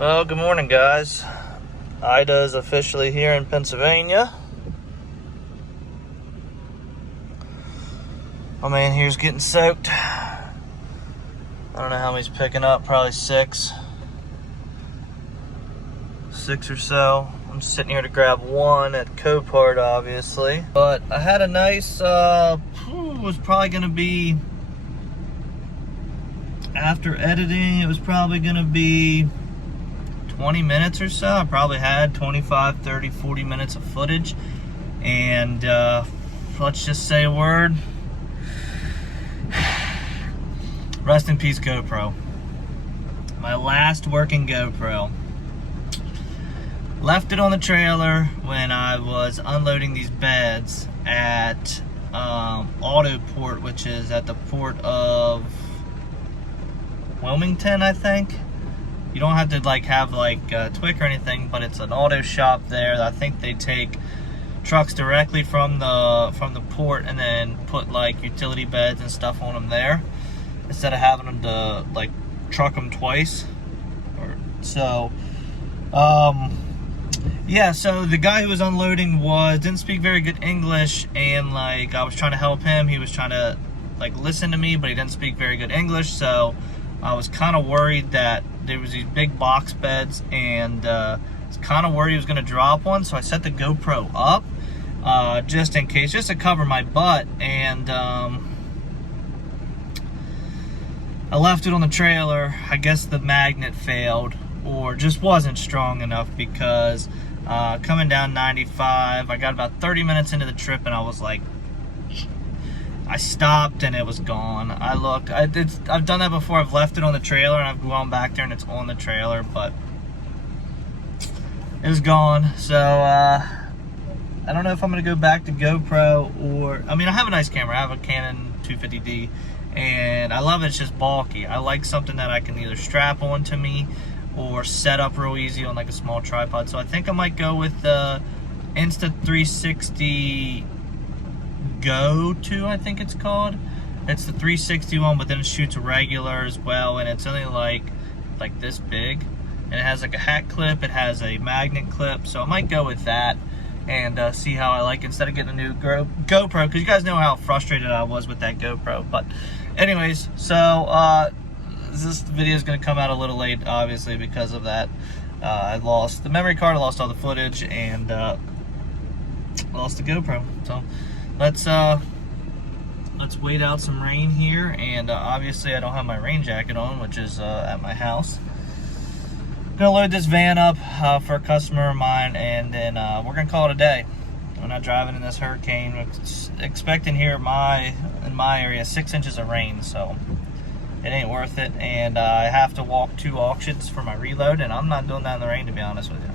Well, good morning, guys. Ida is officially here in Pennsylvania. My man here's getting soaked. I don't know how many he's picking up, probably six or so. I'm just sitting here to grab one at Copart, obviously. But I had a nice, was probably gonna be, after editing, it was probably gonna be 20 minutes or so. I probably had 25, 30, 40 minutes of footage. And let's just say a word. Rest in peace, GoPro. My last working GoPro. Left it on the trailer when I was unloading these beds at Autoport, which is at the port of Wilmington, I think. You don't have to have Twick or anything, but it's an auto shop there. I think they take trucks directly from the port and then put utility beds and stuff on them there, instead of having them to truck them twice. Yeah, so the guy who was unloading didn't speak very good English, and I was trying to help him. He was trying to listen to me, but he didn't speak very good English, so I was kind of worried that there was these big box beds, and I was kind of worried he was going to drop one, so I set the GoPro up just in case, just to cover my butt, and I left it on the trailer. I guess the magnet failed or just wasn't strong enough, because coming down 95, I got about 30 minutes into the trip and I was I stopped and it was gone. I've done that before. I've left it on the trailer and I've gone back there and it's on the trailer, but it was gone. So I don't know if I'm gonna go back to GoPro, or I have a nice camera. I have a Canon 250D and I love it. It's just bulky. I like something that I can either strap onto me or set up real easy on a small tripod. So I think I might go with the Insta360 Go 2, I think it's called. It's the 360 one, but then it shoots regular as well, and it's only like this big, and it has a hat clip, it has a magnet clip, so I might go with that and see how I like, instead of getting a new GoPro, because you guys know how frustrated I was with that GoPro. But anyways, so this video is going to come out a little late, obviously, because of that. I lost the memory card, I lost all the footage, and lost the GoPro. So let's wait out some rain here, and obviously I don't have my rain jacket on, which is at my house. Gonna load this van up for a customer of mine, and then we're gonna call it a day. We're not driving in this hurricane. We're expecting here in my area 6 inches of rain, so it ain't worth it. And I have to walk 2 auctions for my reload, and I'm not doing that in the rain, to be honest with you.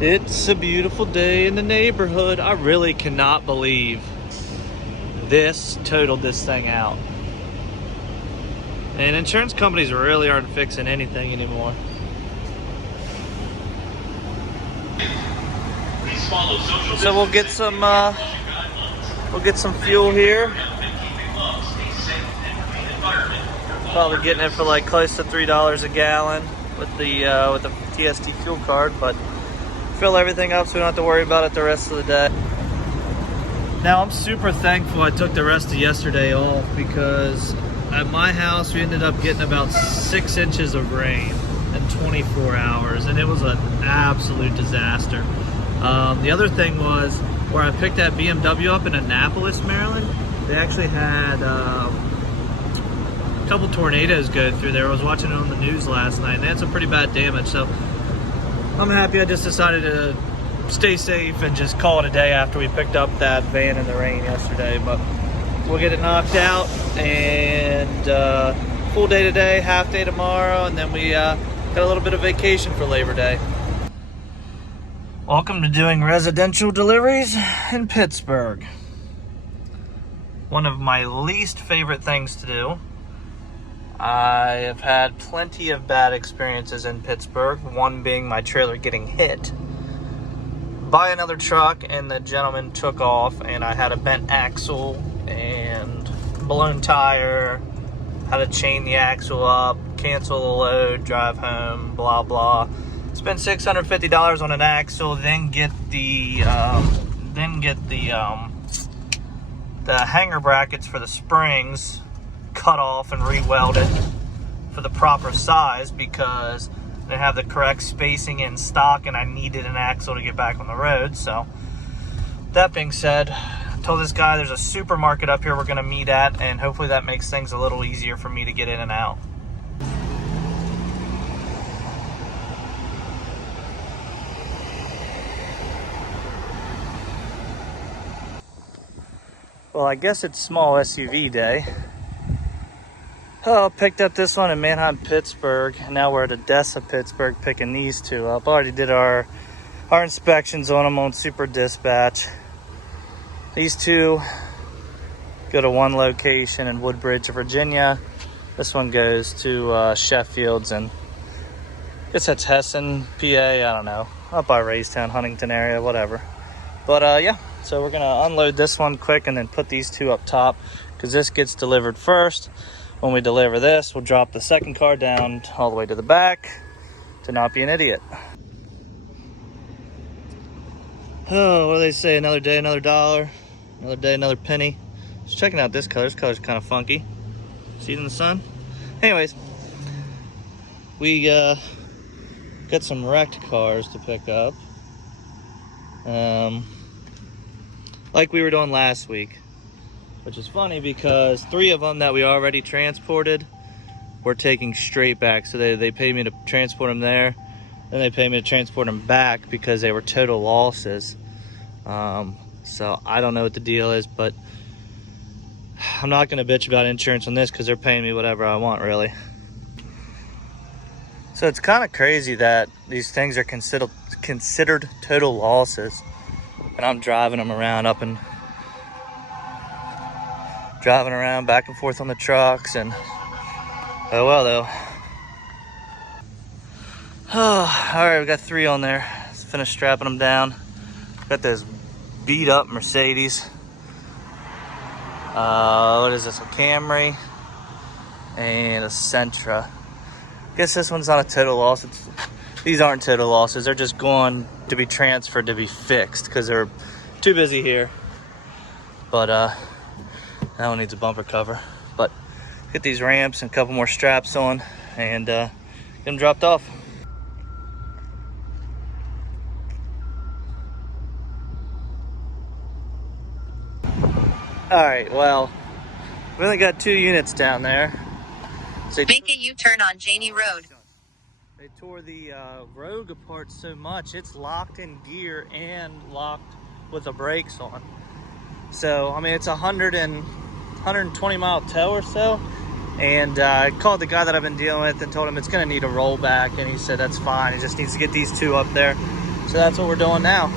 It's a beautiful day in the neighborhood. I really cannot believe this totaled this thing out. And insurance companies really aren't fixing anything anymore. So we'll get some fuel here. Probably getting it for close to $3 a gallon with the TST fuel card, but fill everything up so we don't have to worry about it the rest of the day. Now I'm super thankful I took the rest of yesterday off, because at my house we ended up getting about 6 inches of rain in 24 hours, and it was an absolute disaster. The other thing was, where I picked that BMW up in Annapolis, Maryland, they actually had a couple tornadoes go through there. I was watching it on the news last night, and they had some pretty bad damage, so I'm happy I just decided to stay safe and just call it a day after we picked up that van in the rain yesterday. But we'll get it knocked out, and full day today, half day tomorrow, and then we got a little bit of vacation for Labor Day. Welcome to doing residential deliveries in Pittsburgh. One of my least favorite things to do. I have had plenty of bad experiences in Pittsburgh, one being my trailer getting hit by another truck, and the gentleman took off, and I had a bent axle and blown tire, had to chain the axle up, cancel the load, drive home, blah blah. Spend $650 on an axle, then get the hanger brackets for the springs cut off and re-welded for the proper size, because they have the correct spacing in stock, and I needed an axle to get back on the road. So that being said, I told this guy there's a supermarket up here we're going to meet at, and hopefully that makes things a little easier for me to get in and out. Well, I guess it's small SUV day. Oh, picked up this one in Manheim, Pittsburgh. Now we're at Odessa, Pittsburgh, picking these two up. Already did our inspections on them on Super Dispatch. These two go to one location in Woodbridge, Virginia. This one goes to Sheffield's, and I guess that's Hessen, PA, I don't know. Up by Raystown, Huntington area, whatever. But yeah, so we're gonna unload this one quick and then put these two up top, because this gets delivered first. When we deliver this, we'll drop the second car down all the way to the back to not be an idiot. Oh, what do they say? Another day, another dollar. Another day, another penny. Just checking out this color. This color's kind of funky. See it in the sun? Anyways, we got some wrecked cars to pick up. Like we were doing last week. Which is funny, because 3 of them that we already transported, we're taking straight back. So they paid me to transport them there. Then they paid me to transport them back because they were total losses. So I don't know what the deal is, but I'm not going to bitch about insurance on this, because they're paying me whatever I want, really. So it's kind of crazy that these things are considered total losses. And I'm driving them around driving around back and forth on the trucks, and oh well though. Oh, all right, we got 3 on there. Let's finish strapping them down. Got this beat up Mercedes. What is this? A Camry and a Sentra. Guess this one's not a total loss. These aren't total losses. They're just going to be transferred to be fixed, because they're too busy here. But that one needs a bumper cover. But get these ramps and a couple more straps on, and get them dropped off. All right, well, we only got 2 units down there. So make a U-turn on Janey Road. They tore the Rogue apart so much, it's locked in gear and locked with the brakes on. So, I mean, it's 120 mile tow or so. And I called the guy that I've been dealing with and told him it's gonna need a rollback, and he said that's fine. He just needs to get these 2 up there. So that's what we're doing now.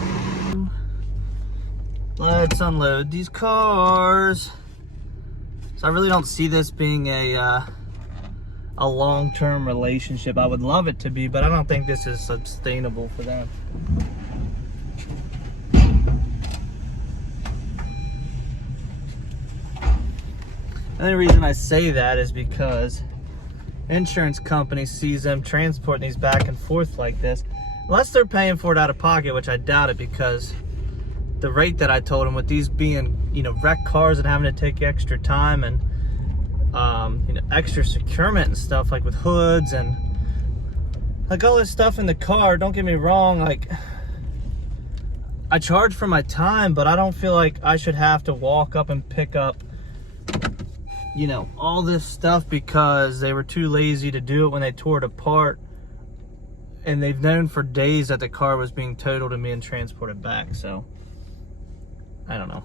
Let's unload these cars. So I really don't see this being a long-term relationship. I would love it to be, but I don't think this is sustainable for them. The only reason I say that is because insurance company sees them transporting these back and forth like this, unless they're paying for it out of pocket, which I doubt it, because the rate that I told him, with these being, you know, wrecked cars and having to take extra time and you know, extra securement and stuff, like with hoods and like all this stuff in the car. Don't get me wrong, like I charge for my time, but I don't feel like I should have to walk up and pick up, you know, all this stuff because they were too lazy to do it when they tore it apart, and they've known for days that the car was being totaled and being transported back. So I don't know,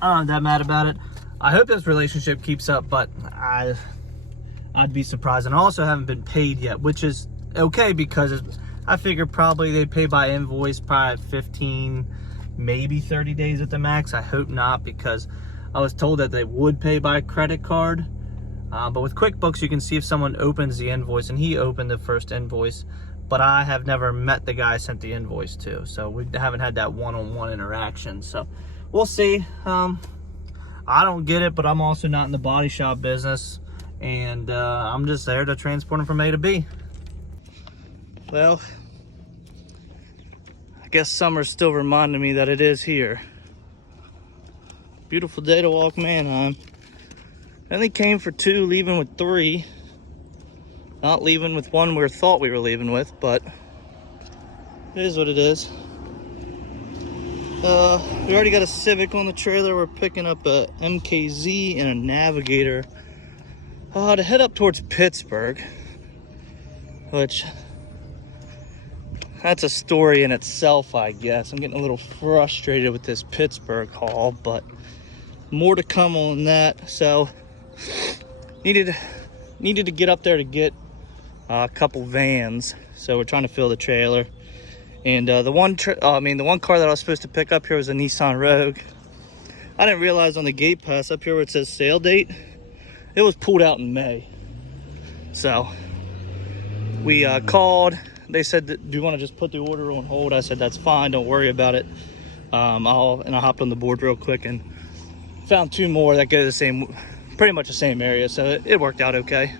I'm not that mad about it. I hope this relationship keeps up, but I'd be surprised. And I also haven't been paid yet, which is okay, because I figure probably they pay by invoice, probably 15, maybe 30 days at the max. I hope not, because I was told that they would pay by credit card. But with QuickBooks, you can see if someone opens the invoice, and he opened the first invoice, but I have never met the guy I sent the invoice to. So we haven't had that one-on-one interaction. So we'll see. I don't get it, but I'm also not in the body shop business, and I'm just there to transport them from A to B. Well, I guess summer's still reminding me that it is here. Beautiful day to walk Manheim. I only came for 2, leaving with 3. Not leaving with 1 we thought we were leaving with, but it is what it is. We already got a Civic on the trailer. We're picking up a MKZ and a Navigator to head up towards Pittsburgh, which, that's a story in itself, I guess. I'm getting a little frustrated with this Pittsburgh haul, but more to come on that. So needed to get up there to get a couple vans. So we're trying to fill the trailer. And the one car that I was supposed to pick up here was a Nissan Rogue. I didn't realize on the gate pass up here where it says sale date, it was pulled out in May. So we called. They said, do you want to just put the order on hold? I said, that's fine, don't worry about it. I hopped on the board real quick and found 2 more that go to the same, pretty much the same area. So it worked out okay.